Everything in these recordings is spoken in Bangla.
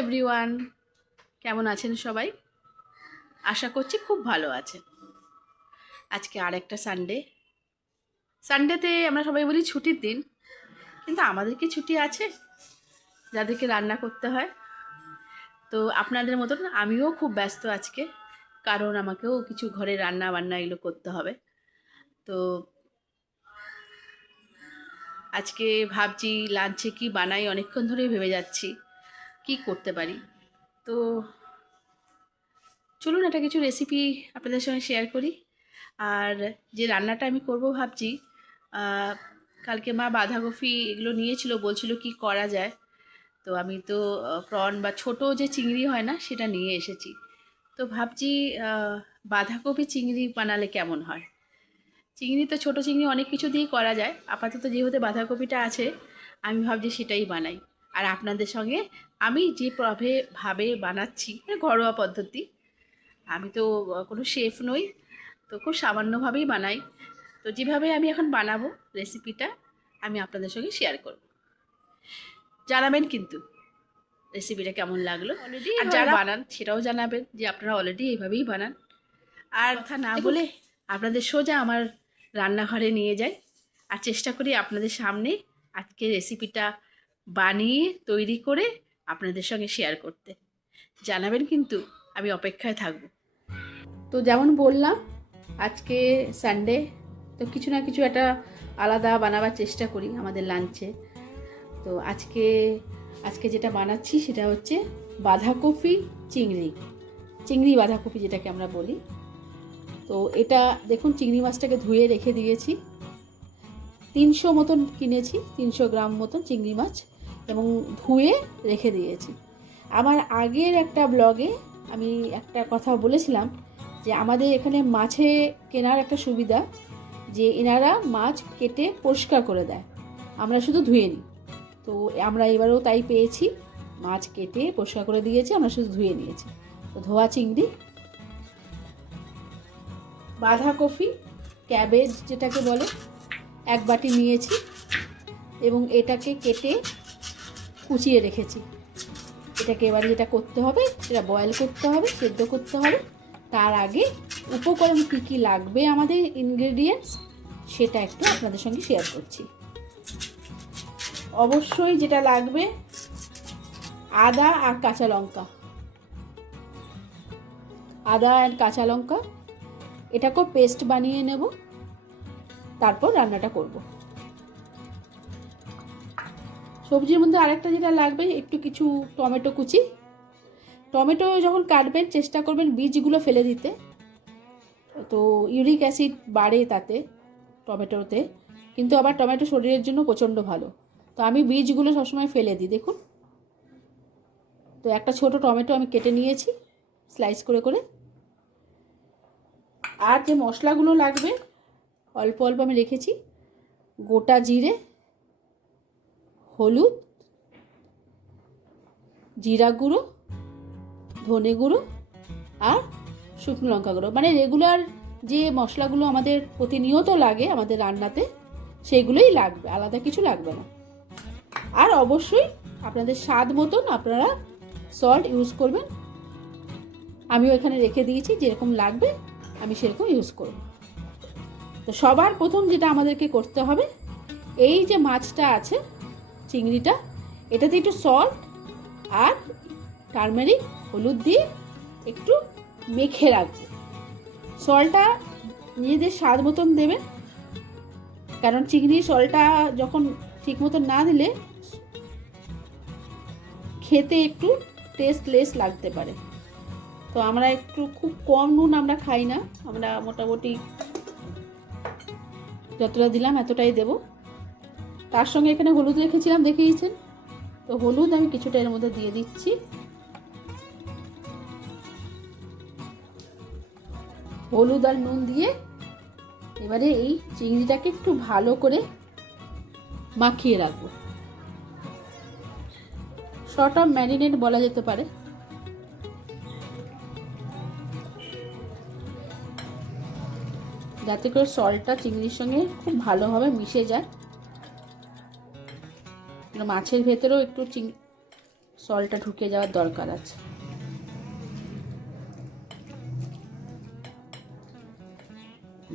এভরিওয়ান, কেমন আছেন সবাই? আশা করছি খুব ভালো আছেন। আজকে আরেকটা সানডেতে আমরা সবাই বলি ছুটির দিন, কিন্তু আমাদের কি ছুটি আছে যাদেরকে রান্না করতে হয়? তো আপনাদের মতন আমিও খুব ব্যস্ত আজকে, কারণ আমাকেও কিছু ঘরে রান্না বান্না এগুলো করতে হবে। তো আজকে ভাবছি লাঞ্চে কি বানাই, অনেকক্ষণ ধরেই ভেবে যাচ্ছি কি করতে পারি। তো চলুন একটা কিছু রেসিপি আপনাদের সঙ্গে শেয়ার করি। আর যে রান্নাটা আমি করব ভাবছি, কালকে মা বাঁধাকপি এগুলো নিয়েছিল, বলছিল কি করা যায়। তো আমি তো প্রন বা ছোট যে চিংড়ি হয় না সেটা নিয়ে এসেছি। তো ভাবছি বাঁধাকপি চিংড়ি বানালে কেমন হয়। চিংড়ি তো ছোট চিংড়ি অনেক কিছু দিয়ে করা যায়, আপাতত যেহেতু বাঁধাকপিটা আছে আমি ভাবছি সেটাই বানাই। আর আপনাদের সঙ্গে আমি যে ভাবে বানাচ্ছি, মানে ঘরোয়া পদ্ধতি, আমি তো কোনো শেফ নই, তো খুব সামান্যভাবেই বানাই। তো যেভাবে আমি এখন বানাবো রেসিপিটা আমি আপনাদের সঙ্গে শেয়ার করব। জানাবেন কিন্তু রেসিপিটা কেমন লাগলো। অলরেডি আর যারা বানান সেটাও জানাবেন যে আপনারা অলরেডি এইভাবেই বানান। আর কথা না বলে আপনাদের সোজা আমার রান্নাঘরে নিয়ে যাই, আর চেষ্টা করি আপনাদের সামনে আজকে রেসিপিটা বানিয়ে তৈরি করে আপনাদের সঙ্গে শেয়ার করতে। জানাবেন কিন্তু, আমি অপেক্ষায় থাকবো। তো যেমন বললাম আজকে সানডে, তো কিছু না কিছু একটা আলাদা বানাবার চেষ্টা করি আমাদের লাঞ্চে। তো আজকে যেটা বানাচ্ছি সেটা হচ্ছে বাঁধাকপি চিংড়ি বাঁধাকপি যেটাকে আমরা বলি। তো এটা দেখুন, চিংড়ি মাছটাকে ধুয়ে রেখে দিয়েছি। 300 মতন কিনেছি, 300 গ্রাম মতন চিংড়ি মাছ, এবং ধুয়ে রেখে দিয়েছি। আমার আগের একটা ব্লগে আমি একটা কথা বলেছিলাম যে আমাদের এখানে মাছে কেনার একটা সুবিধা, যে এনারা মাছ কেটে পরিষ্কার করে দেয়, আমরা শুধু ধুয়ে নিই। তো আমরা এবারেও তাই পেয়েছি, মাছ কেটে পরিষ্কার করে দিয়েছে, আমরা শুধু ধুয়ে নিয়েছি। তো ধোয়া চিংড়ি, বাঁধাকপি, ক্যাবেজ যেটাকে বলে, 1 বাটি নিয়েছি, এবং এটাকে কেটে কুচিয়ে রেখেছি। এটাকে এবারে যেটা করতে হবে সেটা বয়েল করতে হবে, সেদ্ধ করতে হবে। তার আগে উপকরণ কী কী লাগবে, আমাদের ইনগ্রেডিয়েন্টস, সেটা একটু আপনাদের সঙ্গে শেয়ার করছি। অবশ্যই যেটা লাগবে আদা আর কাঁচা লঙ্কা, আদা আর কাঁচা লঙ্কা, এটাকেও পেস্ট বানিয়ে নেব, তারপর রান্নাটা করব। সবজির মধ্যে আরেকটা যেটা লাগবে একটু কিছু টমেটো কুচি। টমেটো যখন কাটবেন চেষ্টা করবেন বীজগুলো ফেলে দিতে, তো ইউরিক অ্যাসিড বাড়ে তাতে, টমেটোতে, কিন্তু আবার টমেটো শরীরের জন্য প্রচণ্ড ভালো। তো আমি বীজগুলো সবসময় ফেলে দিই, দেখুন। তো একটা ছোট টমেটো আমি কেটে নিয়েছি স্লাইস করে করে। আর যে মশলাগুলো লাগবে অল্প অল্প আমি রেখেছি: গোটা জিরে, হলুদ, জিরা গুঁড়ো, ধনে গুঁড়ো, আর শুকনো লঙ্কা গুঁড়ো, মানে রেগুলার যে মশলাগুলো আমাদের প্রতিনিয়ত লাগে আমাদের রান্নাতে, সেইগুলোই লাগবে, আলাদা কিছু লাগবে না। আর অবশ্যই আপনাদের স্বাদ মতন আপনারা সল্ট ইউজ করবেন। আমিও এখানে রেখে দিয়েছি, যেরকম লাগবে আমি সেরকম ইউজ করব। তো সবার প্রথম যেটা আমাদেরকে করতে হবে, এই যে মাছটা আছে চিংড়িটা, এটাতে একটু সল্ট আর টারমেরিক, হলুদ দিয়ে একটু মেখে রাখবো। সল্টটা নিজেদের স্বাদ মতন দেবেন, কারণ চিংড়ির সল্টটা যখন ঠিক মতন না দিলে খেতে একটু টেস্টলেস লাগতে পারে। তো আমরা একটু খুব কম নুন আমরা খাই না, আমরা মোটামুটি যতটা দিলাম এতটাই দেব। তার সঙ্গে এখানে হলুদ রেখেছিলাম, দেখিয়েছেন, তো হলুদ আমি কিছুটা এর মধ্যে দিয়ে দিচ্ছি। হলুদ আর নুন দিয়ে এবারে এই চিংড়িটাকে একটু ভালো করে মাখিয়ে রাখবো। শর্ট অফ ম্যারিনেট বলা যেতে পারে। যাতে করে সল্টটা চিংড়ির সঙ্গে খুব ভালোভাবে মিশে যায়, মাছের ভেতরেও একটু সল্টটা ঢুকে যাওয়ার দরকার আছে।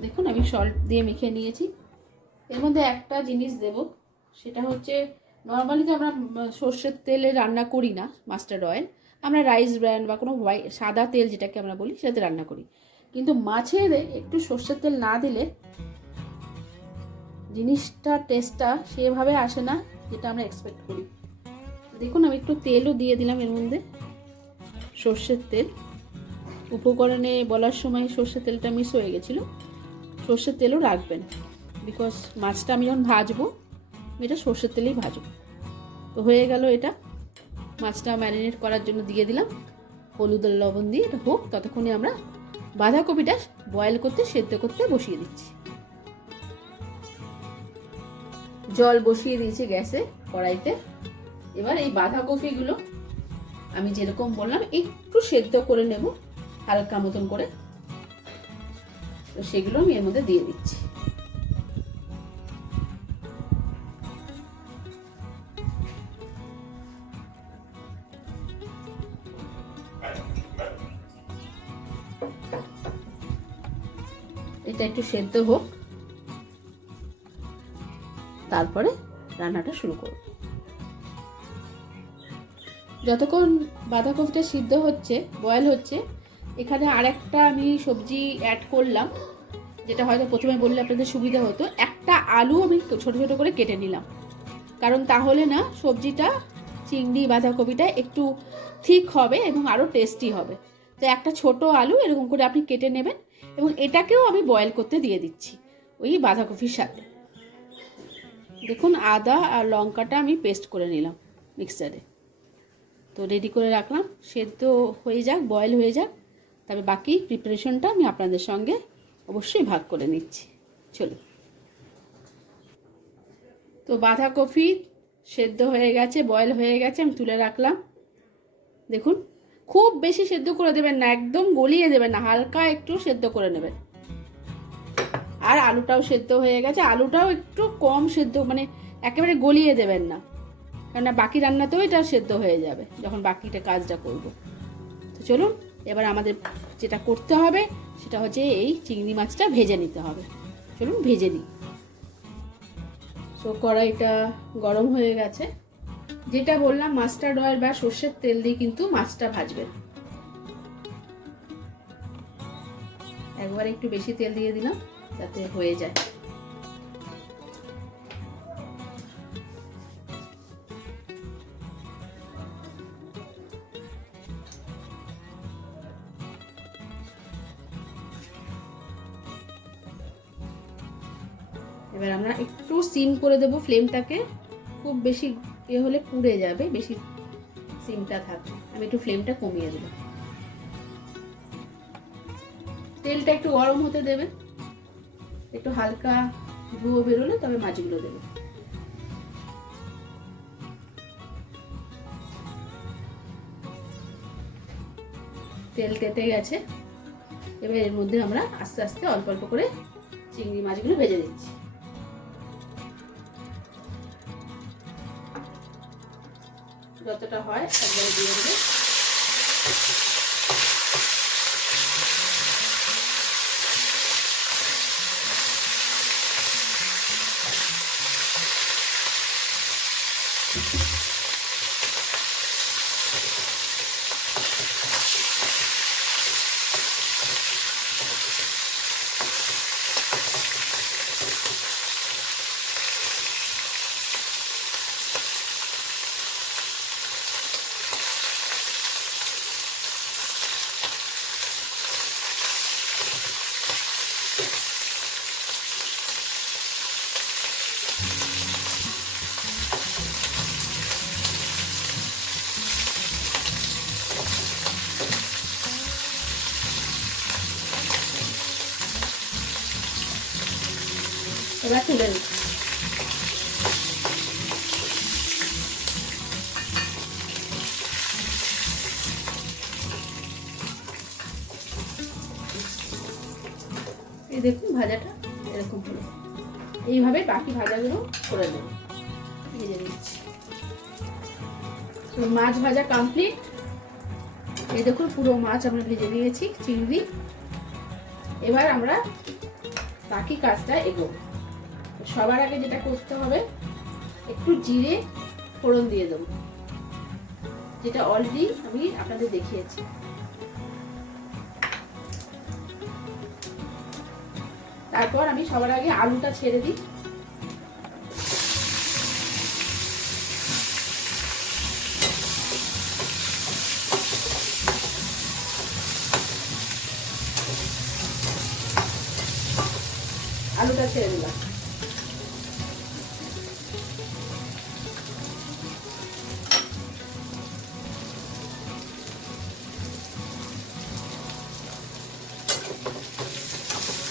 দেখুন আমি সল্ট দিয়ে মেখে নিয়েছি। এর মধ্যে একটা জিনিস দেব, সেটা হচ্ছে নর্মালি তো আমরা সর্ষের তেলে রান্না করি না মাস্টার্ড অয়েল, আমরা রাইস ব্র্যান্ড বা কোনো সাদা তেল যেটাকে আমরা বলি সেটাতে রান্না করি। কিন্তু মাছের একটু সর্ষের তেল না দিলে জিনিসটা টেস্টটা সেভাবে আসে না যেটা আমরা এক্সপেক্ট করি। দেখুন আমি একটু তেলও দিয়ে দিলাম এর মধ্যে, সর্ষের তেল। উপকরণে বলার সময় সর্ষের তেলটা মিস হয়ে গেছিলো, সর্ষের তেলও রাখবেন, বিকজ মাছটা আমি যখন ভাজবো এটা সর্ষের তেলেই ভাজবো। তো হয়ে গেল এটা, মাছটা ম্যারিনেট করার জন্য দিয়ে দিলাম, হলুদ আর লবণ দিয়ে এটা হোক। ততক্ষণে আমরা বাঁধাকপিটা বয়েল করতে সেদ্ধ করতে বসিয়ে দিচ্ছি। জল বসিয়ে দিয়েছি গ্যাসে কড়াইতে। এবার এই বাঁধাকপিগুলো আমি যেরকম বললাম একটু সেদ্ধ করে নেব হালকা মতন করে, তো সেগুলো আমি এর মধ্যে দিয়ে দিচ্ছি। এটা একটু সেদ্ধ হোক, তারপরে রান্নাটা শুরু করব। যতক্ষণ বাঁধাকপিটা সিদ্ধ হচ্ছে, বয়েল হচ্ছে, এখানে আরেকটা আমি সবজি অ্যাড করলাম, যেটা হয়তো প্রথমে বললে আপনাদের সুবিধা হতো। একটা আলু আমি ছোট ছোট করে কেটে নিলাম, কারণ তাহলে না সবজিটা চিংড়ি বাঁধাকপিটা একটু থিক হবে এবং আরও টেস্টি হবে। তো একটা ছোট আলু এরকম করে আপনি কেটে নেবেন, এবং এটাকেও আমি বয়েল করতে দিয়ে দিচ্ছি ওই বাঁধাকপির সাথে। দেখুন আদা আর লঙ্কাটা আমি পেস্ট করে নিলাম মিক্সারে, তো রেডি করে রাখলাম। সেদ্ধ হয়ে যাক, বয়েল হয়ে যাক, তবে বাকি প্রিপারেশনটা আমি আপনাদের সঙ্গে অবশ্যই ভাগ করে নিচ্ছি। চলুন। তো বাঁধাকপি সেদ্ধ হয়ে গেছে, বয়েল হয়ে গেছে, আমি তুলে রাখলাম। দেখুন খুব বেশি সেদ্ধ করে দেবেন না, একদম গলিয়ে দেবেন না, হালকা একটু সেদ্ধ করে নেবেন। আর আলুটাও সেদ্ধ হয়ে গেছে, আলুটাও একটু কম সেদ্ধ, মানে একেবারে গলিয়ে দেবেন না, কেননা বাকি রান্নাতেও এটা সেদ্ধ হয়ে যাবে যখন বাকিটা কাজটা করব। তো চলুন এবার আমাদের যেটা করতে হবে সেটা হচ্ছে এই চিংড়ি মাছটা ভেজে নিতে হবে। চলুন ভেজে নিই। সো কড়াইটা গরম হয়ে গেছে, যেটা বললাম মাস্টার্ড অয়েল বা সর্ষের তেল দিয়ে কিন্তু মাছটা ভাজবেন। একবার একটু বেশি তেল দিয়ে দিলাম যাতে হয়ে যায়। এবার আমরা একটু সিম করে দেব ফ্লেমটাকে, খুব বেশি হলে পুড়ে যাবে, বেশি সিমটা থাকবে। আমি একটু ফ্লেমটা কমিয়ে দেব। তেলটা একটু গরম হতে দেবে, একটু হালকা ধুয়ো বেরোলে তবে মাছগুলো দেবে। তেল তেতে গেছে, এবার এর মধ্যে আমরা আস্তে আস্তে অল্প অল্প করে চিংড়ি মাছগুলো ভেজে দিচ্ছি। যতটা হয় একবারে দিয়ে দেবে। এবার তুলে নিচ্ছি। এই দেখুন ভাজাটা এরকম হলো, এইভাবে বাকি ভাজাগুলো করে দেবো, ভেজে নিচ্ছি। মাছ ভাজা কমপ্লিট। এই দেখুন পুরো মাছ আমরা ভেজে নিয়েছি, চিংড়ি। এবার আমরা বাকি কাজটা এগোবো। সবার আগে যেটা করতে হবে, একটু জিরে ফোড়ন দিয়ে দেবো, যেটা অলরেডি আমি আপনাদের দেখিয়েছি। তারপর আমি সবার আগে আলুটা ছেড়ে দিই। আলুটা ছেড়ে দিলাম।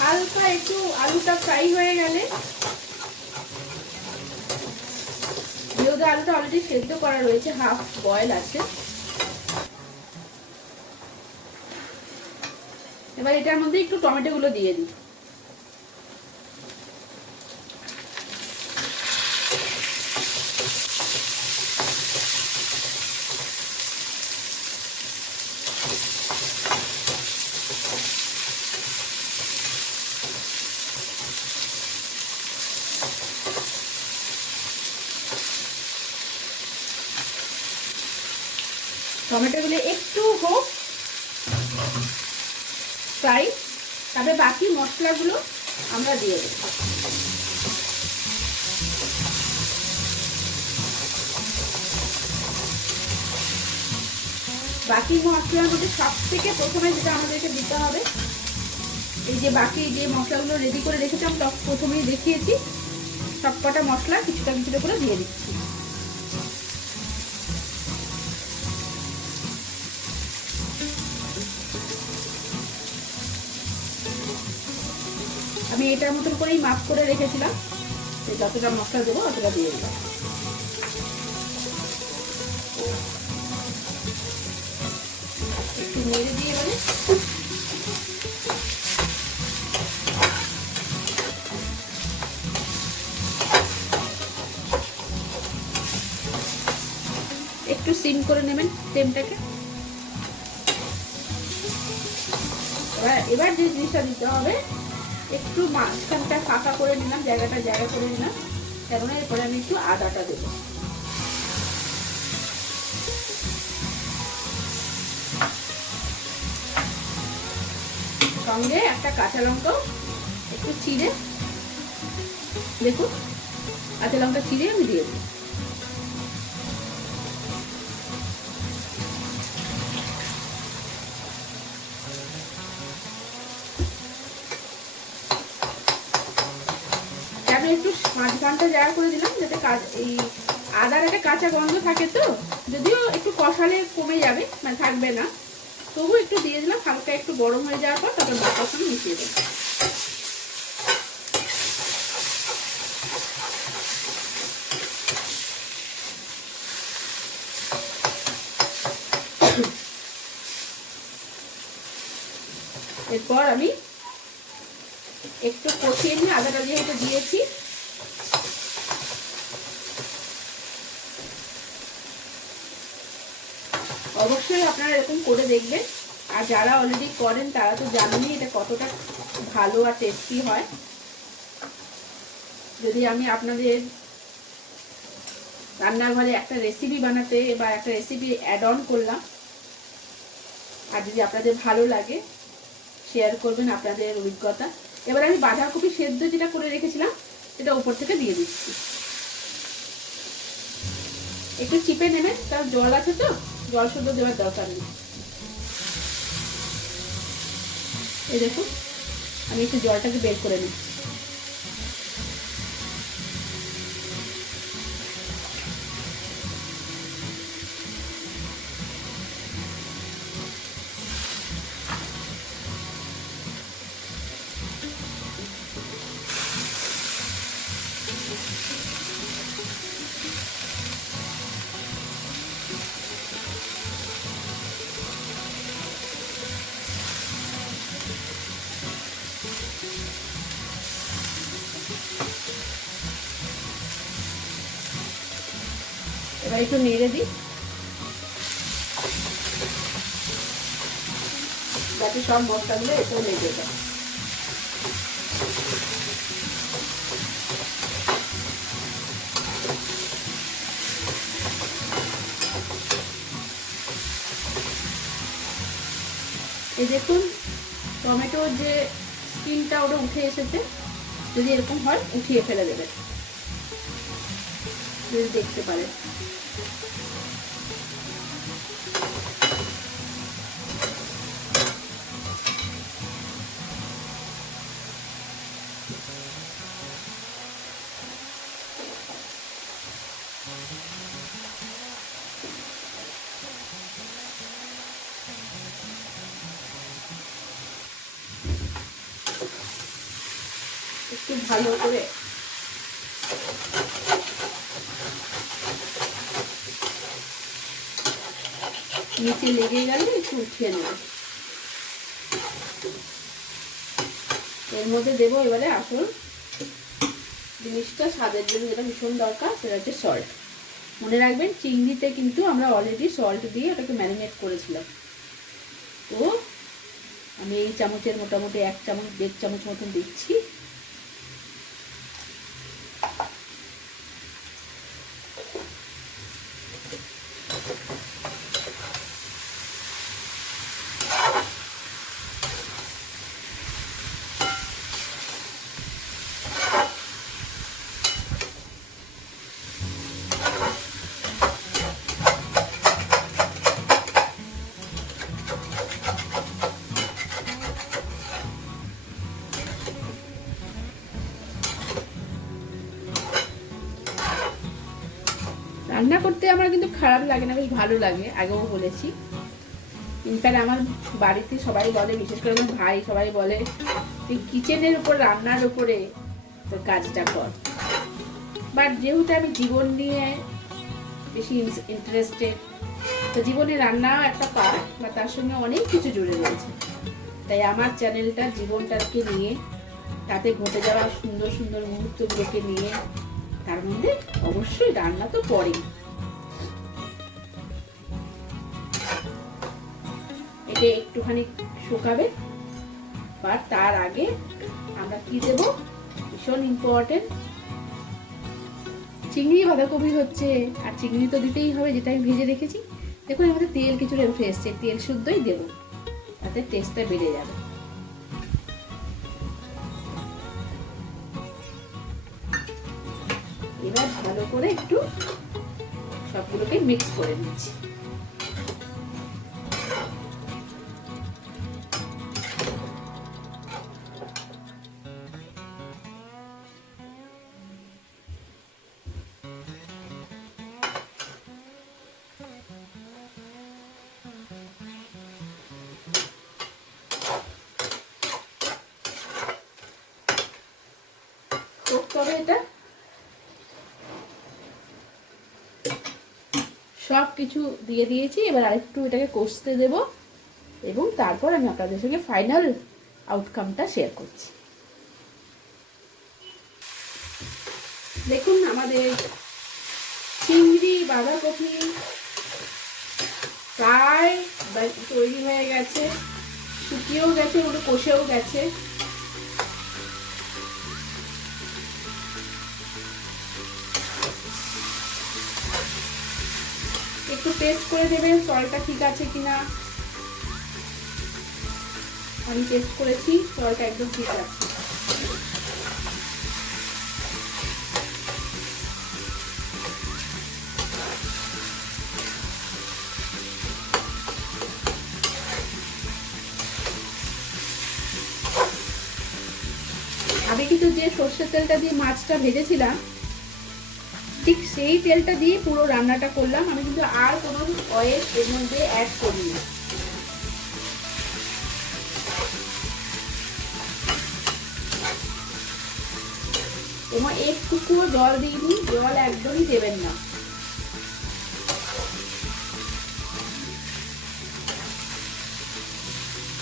হালকা একটু আলুটা ফ্রাই হয়ে গেলে, যেহেতু আলুটা অলরেডি সেদ্ধ করা রয়েছে, হাফ বয়েল আছে, এবার এটার মধ্যে একটু টমেটো গুলো দিয়ে দিই। টমেটো গুলো একটু হোক ফ্রাই, তবে বাকি মশলাগুলো আমরা দিয়ে দেব। বাকি মশলার মধ্যে সব থেকে প্রথমে যেটা আমাদেরকে দিতে হবে, এই যে বাকি যে মশলাগুলো রেডি করে রেখেছিলাম প্রথমেই দেখিয়েছি, সবকটা মশলা কিছুটা কিছুটা করে দিয়ে দিচ্ছি। আমি এটার মতন করেই মাপ করে রেখেছিলাম, যতটা মশলা দেবো অতটা দিয়ে দিলাম। একটু নেড়ে দিয়ে এবারে একটু সিম করে নেবেন ফ্লেমটাকে। এবার যে জিনিসটা দিতে হবে, একটু মাঝখানটা ফাঁকা করে নিলাম, জায়গাটা জায়গা করে নিলাম, কেননা এরপরে আমি একটু আদাটা দেবো। সঙ্গে একটা কাঁচা লঙ্কাও একটু চিড়ে, দেখুন কাঁচা লঙ্কা চিড়ে আমি দিয়ে দিই। আমি একটু মাঝখানটা জায়গা করে দিলাম, যাতে এই আদার একটা কাঁচা গন্ধ থাকে, তো যদিও একটু কষালে কমে যাবে, মানে থাকবে না, তবু একটু দিয়ে দিলাম। হালকা একটু গরম হয়ে যাওয়ার পর তারপর মশলার সঙ্গে মিশিয়ে দেবো। এরপর আমি একটু কষিয়ে নিয়ে, আদাটা যেহেতু দিয়েছি, অবশ্যই আপনারা এরকম করে দেখবেন। আর যারা অলরেডি করেন তারা তো জানেনই এটা কতটা ভালো আর টেস্টি হয়। যদি আমি আপনাদের রান্নাঘরে একটা রেসিপি বানাতে বা একটা রেসিপি অ্যাড অন করলাম, আর যদি আপনাদের ভালো লাগে শেয়ার করবেন আপনাদের অভিজ্ঞতা। এবার আমি বাঁধাকপি সেদ্ধ যেটা করে রেখেছিলাম সেটা উপর থেকে দিয়ে দিচ্ছি। একটু চিপে নেবেন, কারণ জল আছে তো, জল শুদ্ধ দেওয়ার দরকার নেই। এই দেখুন আমি একটু জলটাকে বের করে নিচ্ছি। এবার একটু নেড়ে দিই। যাতে সব মশলাগুলো এতেও লেগে যায়। এই দেখুন টমেটোর যে স্কিনটা ওটা উঠে এসেছে, যদি এরকম হয় উঠিয়ে ফেলে দেবেন, যদি দেখতে পারেন। একটু ভালো করে নিচে লেগে গেলে একটু উঠিয়ে নেব। এর মধ্যে দেবো এবারে আসল জিনিসটা, স্বাদের জন্য যেটা ভীষণ দরকার, সেটা হচ্ছে সল্ট। মনে রাখবেন চিংড়িতে কিন্তু আমরা অলরেডি সল্ট দিয়ে ওটাকে ম্যারিনেট করেছিলাম। তো আমি এই চামচের মোটামুটি 1 চামচ 1.5 চামচ মতন দিচ্ছি। রান্না করতে আমার কিন্তু খারাপ লাগে না, বেশ ভালো লাগে, আগেও বলেছি। ইনফ্যাক্ট আমার বাড়িতে সবাই বলে, বিশেষ করে আমার ভাই সবাই বলে, তুই কিচেনের উপর, রান্নার উপরে তোর কাজটা কর। বাট যেহেতু আমি জীবন নিয়ে বেশি ইন্টারেস্টেড, তো জীবনে রান্নাও একটা পার্ট, বা তার সঙ্গে অনেক কিছু জুড়ে রয়েছে। তাই আমার চ্যানেলটা জীবনটাকে নিয়ে, তাতে ঘটে যাওয়া সুন্দর সুন্দর মুহূর্তগুলোকে নিয়ে, তার মধ্যে অবশ্যই রান্না তো পড়েই। এটা একটুখানি শুকাবে, বা তার আগে আমরা কি দেব, ভীষণ ইম্পর্টেন্ট, চিংড়ি বাঁধাকপি হচ্ছে। আর চিংড়ি তো দিতেই হবে, যেটা আমি ভেজে রেখেছি। দেখুন এর মধ্যে তেল কিছুটা উঠে এসছে, তেল শুদ্ধই দেবো, তাতে টেস্টটা বেড়ে যাবে। এবার ভালো করে একটু সবগুলোকে মিক্স করে নিচ্ছি। তবে এটা সব কিছু দিয়ে দিয়েছি, এবার আরেকটু এটাকে কষতে দেব, এবং তারপর আমি আপনাদের সঙ্গে ফাইনাল আউটকামটা শেয়ার করছি। দেখুন আমাদের চিংড়ি বাঁধাকপি প্রায় তৈরি হয়ে গেছে, শুকিয়েও গেছে, ওগুলো কষেও গেছে। একটু টেস্ট করে দেবেন সলটা ঠিক আছে কিনা। আমি টেস্ট করেছি, সলটা একদম ঠিক আছে। আমি কিন্তু যে সর্ষের তেলটা দিয়ে মাছটা ভেজেছিলাম, ঠিক সেই তেলটা দিয়ে পুরো রান্নাটা করলাম। আমি কিন্তু আর কোনো অয়েল এর মধ্যে অ্যাড করিনি। তোমার একটুকুও জল দিইনি, জল একদমই দেবেন না।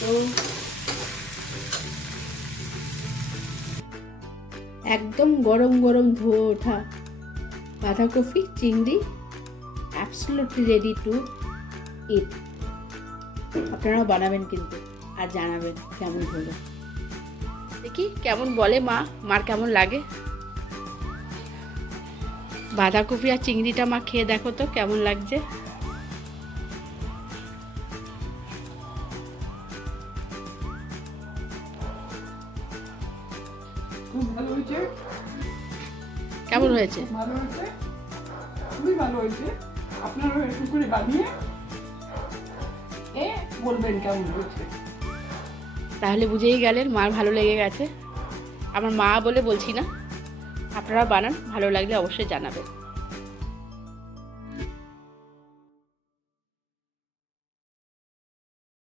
তো একদম গরম গরম ধোয়া ওঠা বাঁধাকপি চিংড়ি অ্যাবসলিউটলি রেডি টু ইট। আপনারাও বানাবেন কিন্তু। আর জানাবেন কেমন হলো। দেখি কেমন বলে মা, মার কেমন লাগে। বাঁধাকপি আর চিংড়িটা মা খেয়ে দেখো তো কেমন লাগছে। খুব ভালো হয়েছে, কেমন হয়েছে? খুব ভালো হয়েছে, খুবই ভালো হয়েছে। আপনারাও একটু করে বানিয়ে বলবেন কেমন হয়েছে। তাহলে বুঝেই গেলেন মার ভালো লেগে গেছে। আমার মা বলে বলছি না, আপনারা বানান, ভালো লাগলে অবশ্যই জানাবেন।